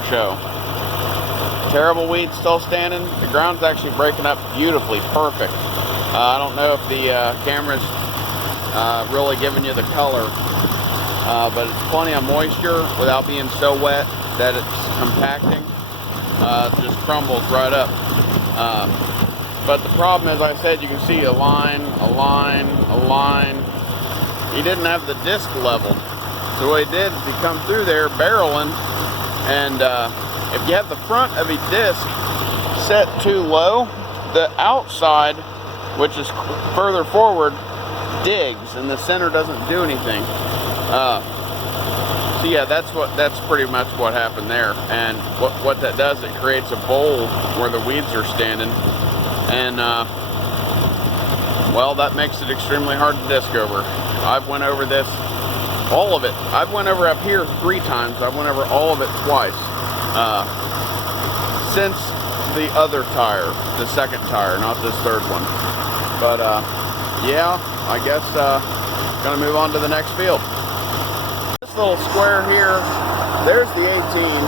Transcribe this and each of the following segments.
for show. Terrible weeds still standing. The ground's actually breaking up beautifully, perfect. I don't know if the camera's really giving you the color, but it's plenty of moisture without being so wet that it's compacting. It just crumbles right up. But the problem, as I said, you can see a line, a line, a line. He didn't have the disc leveled. So what he did is he come through there barreling, and if you have the front of a disc set too low, the outside, which is further forward, digs, and the center doesn't do anything. So yeah, that's pretty much what happened there. And what that does, it creates a bowl where the weeds are standing, and well, that makes it extremely hard to disc over. I've went over this, all of it. I've went over up here 3 times. I went over all of it twice. Since the other tire, the second tire, not this third one. But yeah, I guess gonna move on to the next field. This little square here, there's the 18,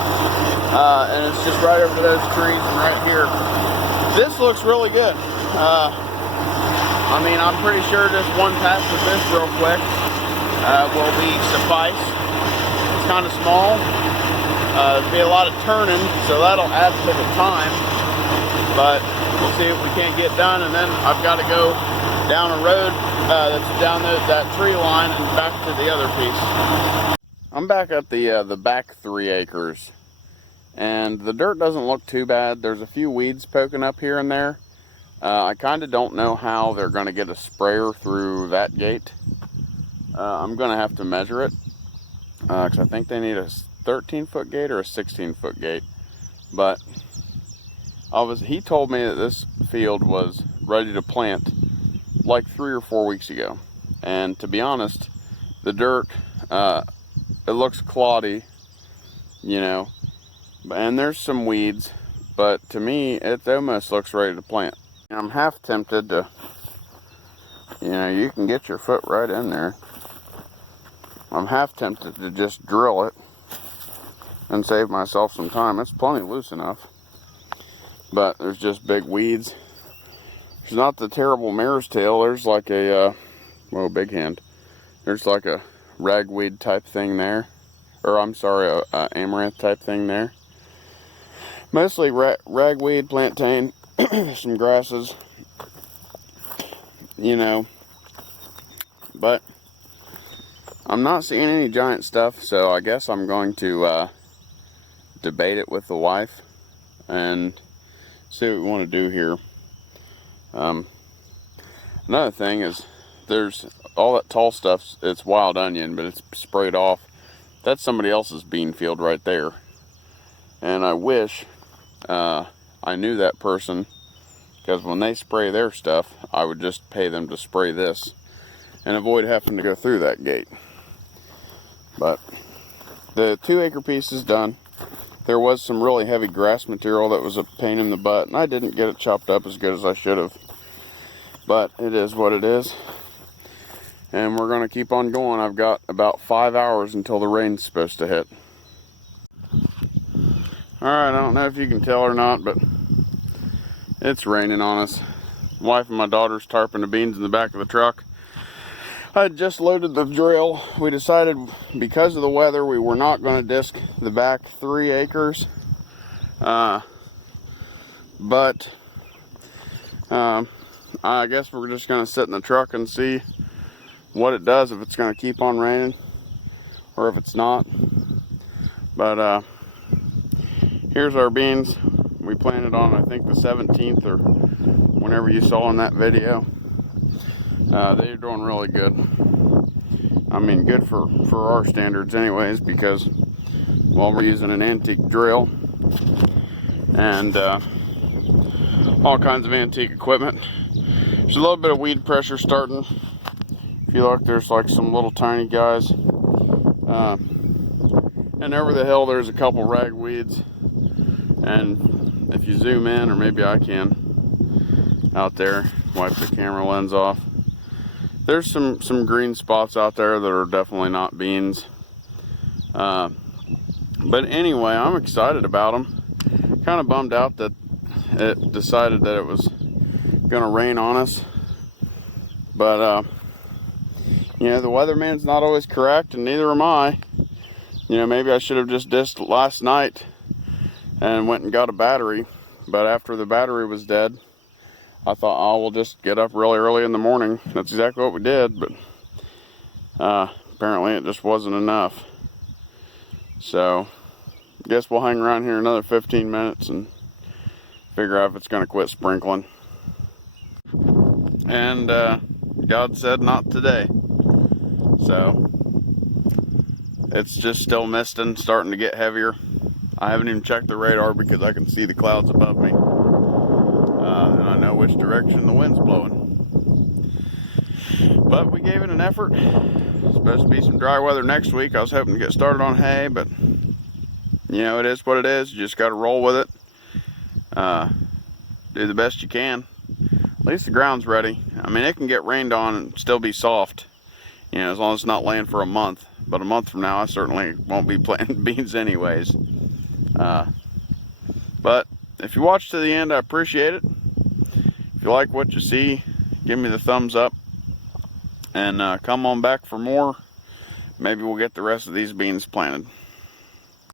and it's just right over those trees and right here. This looks really good. I mean, I'm pretty sure just one pass of this real quick will be suffice. It's kind of small. There'll be a lot of turning, so that'll add to the time. But we'll see if we can't get done, and then I've got to go down a road that's down that tree line and back to the other piece. I'm back at the back 3 acres, and the dirt doesn't look too bad. There's a few weeds poking up here and there. I kind of don't know how they're going to get a sprayer through that gate. I'm going to have to measure it, because I think they need a 13-foot gate or a 16-foot gate. But he told me that this field was ready to plant like 3 or 4 weeks ago. And to be honest, the dirt, it looks cloddy, you know, and there's some weeds, but to me, it almost looks ready to plant. I'm half tempted to, you know, you can get your foot right in there. I'm half tempted to just drill it and save myself some time. It's plenty loose enough, but there's just big weeds. There's not the terrible mare's tail. There's like a, well, big hand. There's like a ragweed type thing there, or I'm sorry, a amaranth type thing there. Mostly ragweed, plantain, some grasses, you know, but I'm not seeing any giant stuff, so I guess I'm going to debate it with the wife and see what we want to do here. Another thing is, there's all that tall stuff, it's wild onion, but it's sprayed off. That's somebody else's bean field right there, and I wish I knew that person, because when they spray their stuff, I would just pay them to spray this and avoid having to go through that gate. But the 2-acre piece is done. There was some really heavy grass material that was a pain in the butt, and I didn't get it chopped up as good as I should have. But it is what it is. And we're going to keep on going. I've got about 5 hours until the rain's supposed to hit. Alright, I don't know if you can tell or not, but it's raining on us. Wife and my daughter's tarping the beans in the back of the truck. I had just loaded the drill. We decided, because of the weather, we were not going to disc the back 3 acres. But I guess we're just going to sit in the truck and see what it does, if it's going to keep on raining or if it's not. But here's our beans. We planted on, I think, the 17th or whenever you saw in that video. They're doing really good. I mean, good for our standards anyways, because, well, we're using an antique drill and all kinds of antique equipment. There's a little bit of weed pressure starting. If you look, there's like some little tiny guys. And over the hill, there's a couple ragweeds. And if you zoom in, or maybe I can, out there, wipe the camera lens off. There's some green spots out there that are definitely not beans. But anyway, I'm excited about them. Kind of bummed out that it decided that it was gonna rain on us. But you know, the weatherman's not always correct, and neither am I. You know, maybe I should have just dissed last night and went and got a battery. But after the battery was dead, I thought, oh, we'll just get up really early in the morning. That's exactly what we did, but apparently it just wasn't enough. So, I guess we'll hang around here another 15 minutes and figure out if it's going to quit sprinkling. And God said not today. So, it's just still misting, starting to get heavier. I haven't even checked the radar because I can see the clouds above me. And I know which direction the wind's blowing. But we gave it an effort. It's supposed to be some dry weather next week. I was hoping to get started on hay, but you know, it is what it is. You just got to roll with it. Do the best you can. At least the ground's ready. I mean, it can get rained on and still be soft, you know, as long as it's not laying for a month. But a month from now, I certainly won't be planting beans anyways. But if you watch to the end, I appreciate it. If you like what you see, give me the thumbs up. And come on back for more. Maybe we'll get the rest of these beans planted.